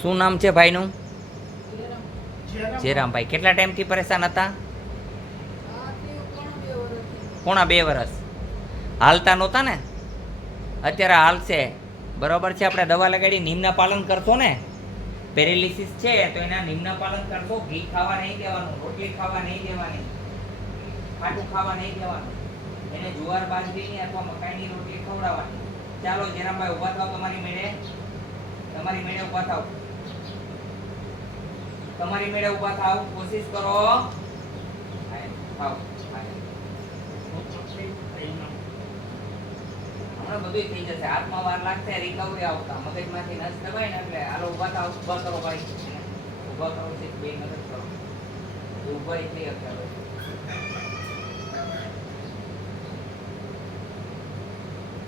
શું નામ છે ભાઈનું? જેરામભાઈ. કેટલા ટાઈમથી પરેશાન હતા? પોણા 2 વર્ષ. હાલતા નહોતા ને? અત્યારે હાલશે. બરાબર છે. આપણે દવા લગાડી નિયમના પાલન કરશો ને? પેરેલિસિસ છે તો એના નિયમના પાલન કરશો. ઘી ખાવા નહીં દેવાનું, રોટલી ખાવા નહીં દેવાની, ખાટું ખાવા નહીં દેવાનું. એને જુવાર બાજરીની અથવા મકાઈની રોટલી ખવડાવવાની. ચાલો જેરામભાઈ ઊભા થાવ. તમારી મેળે ઊભા થાવ. તમારી મેળે ઊભા થાવ. કોશિશ કરો. હમણાં બધું થઈ જશે. હાથમાં વાર લાગશે રિકવરી આવતા. મગજમાંથી નસ દબાય ને એટલે હાલો ઊભા થાવ. ઊભા કરો ભાઈ. ઊભા કરો છે બે મદદ કરો. ઊભા થઈ શકે.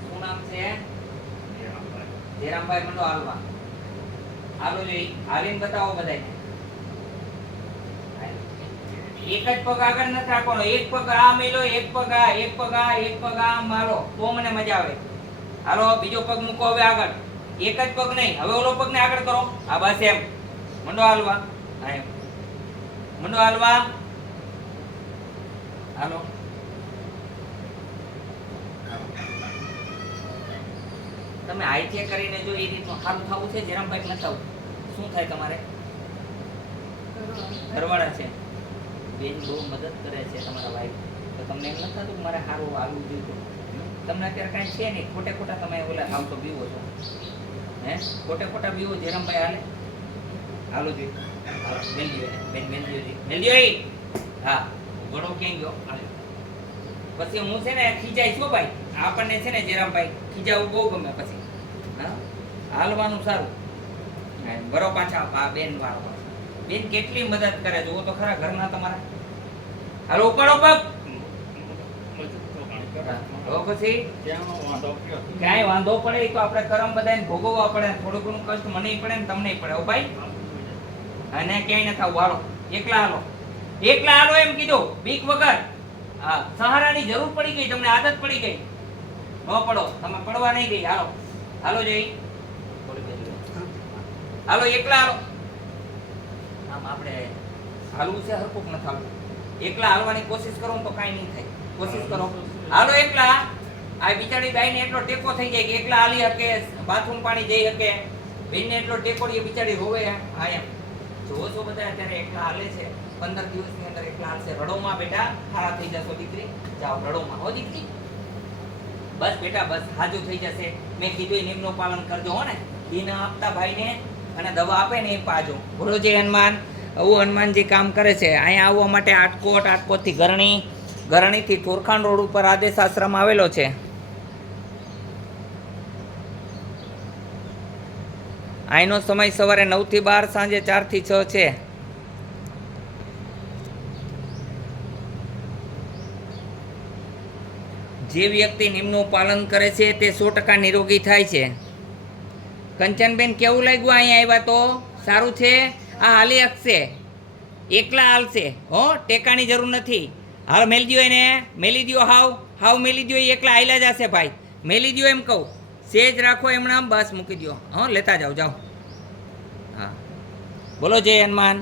શું નામ છે? જેરામભાઈ. મંડો હાલવા. હાલો જોઈ. હાલીને બતાવો બધાને. એક જ પગ આગળ નથી રાખવાનો. એક પગ આ મેલો, એક પગ આ, એક પગ આ, એક પગ આ મારો તો મને મજા આવે. હાલો બીજો પગ મૂકો હવે આગળ. એક જ પગ નહીં, હવે ઓલો પગ ને આગળ કરો. આ બસ એમ. મંડો હાલવા. હા એમ. મંડો હાલવા. હાલો. તમે આઈ ચેક કરીને જો એ રીતનું સારું થવું છે જેરામભાઈ નથી થવું. શું થાય તમારે? ઘરવાળા છે. બેન બહુ મદદ કરે છે તમારા વાઈફ. તો તમને એમ નથી થતું કે મારે સારું આવવું જોઈએ? તમને અત્યારે કાંઈ છે નહીં. ખોટે ખોટા તમે ઓલા આવ તો બીવો છો. હે ખોટે ખોટા બીવો. જેરામભાઈ હાલે. હાલો જોઈએ. હાલો મેલજો. હા ઘણો ક્યાં ગયો? પછી હું છે ને ખીજાય છું ભાઈ. આપણને છે ને જેરામભાઈ ખીજાવું બહુ ગમે. પછી હા હાલવાનું સારું. બરો પાછા આ બેન વાળો. બેન કેટલી મદદ કરે જુઓ તો ખરા ઘરના તમારા. હાલો ઉપાડો પગ. પછી ક્યાંય વાંધો પડે તો આપણે કરમ બધાને ભોગવવા પડે. થોડું ઘણું કષ્ટ મને પડે ને તમને પડે. ઓ ભાઈ અને ક્યાંય ન થાવ. હાલો એકલા હાલો. એકલા હાલો એમ કીધું. બીક વગર. હા સહારાની જરૂર પડી ગઈ તમને. આદત પડી ગઈ. ન પડો તમે. પડવા નહીં ગઈ. હાલો હાલો જઈ. હાલો એકલા હાલો. આમ આપણે હાલવું છે હરકુક ન થાવું. એકલા હાલવાની કોશિશ કરો તો કાંઈ નહીં થાય. કોશિશ કરો. હાલો એકલા. આ બિચારી બાઈને એટલો ટેકો થઈ જાય કે એકલા હાલી શકે, બાથરૂમ પાણી જઈ શકે. બેનને એટલો ટેકો એ બિચારી રોવે. હા એમ જોવો છો બધા અત્યારે એકલા હાલે છે. 15 દિવસની અંદર એકલા હાલશે. રડોમાં બેટા ખારા થઈ જશો દીકરી. જાઓ રડોમાં. હો દીકરી બસ બેટા બસ હાજુ થઈ જશે. મેં કીધું નિયમનું પાલન કરજો હો ને. ઘી ના આપતા ભાઈને અને દવા આપે ને એ પાજો. બોલો જય હનુમાન. આવું હનુમાનજી કામ કરે છે. અહીંયા આવવા માટે આટકોટથી ગરણીથી થોરખાણ રોડ ઉપર આદેશ આશ્રમ આવેલો છે. અહીંનો સમય સવારે 9 થી 12, સાંજે 4 થી 6 છે. જે વ્યક્તિ નિયમનું પાલન કરે છે તે 100% નિરોગી થાય છે. કંચનબેન કેવું લાગ્યું અહીંયા આવ્યા તો? સારું છે. આ હાલી શકશે. એકલા હાલશે હો. ટેકાની જરૂર નથી. હાલ મેલી દો એને. મેલી દો. હાવ મેલી દો. એકલા હાલ્યા જશે ભાઈ. મેલી દો એમ કહું. સેજ રાખો એમણામ. બસ મૂકી દો. હા લેતા જાઓ. હા બોલો જય હનુમાન.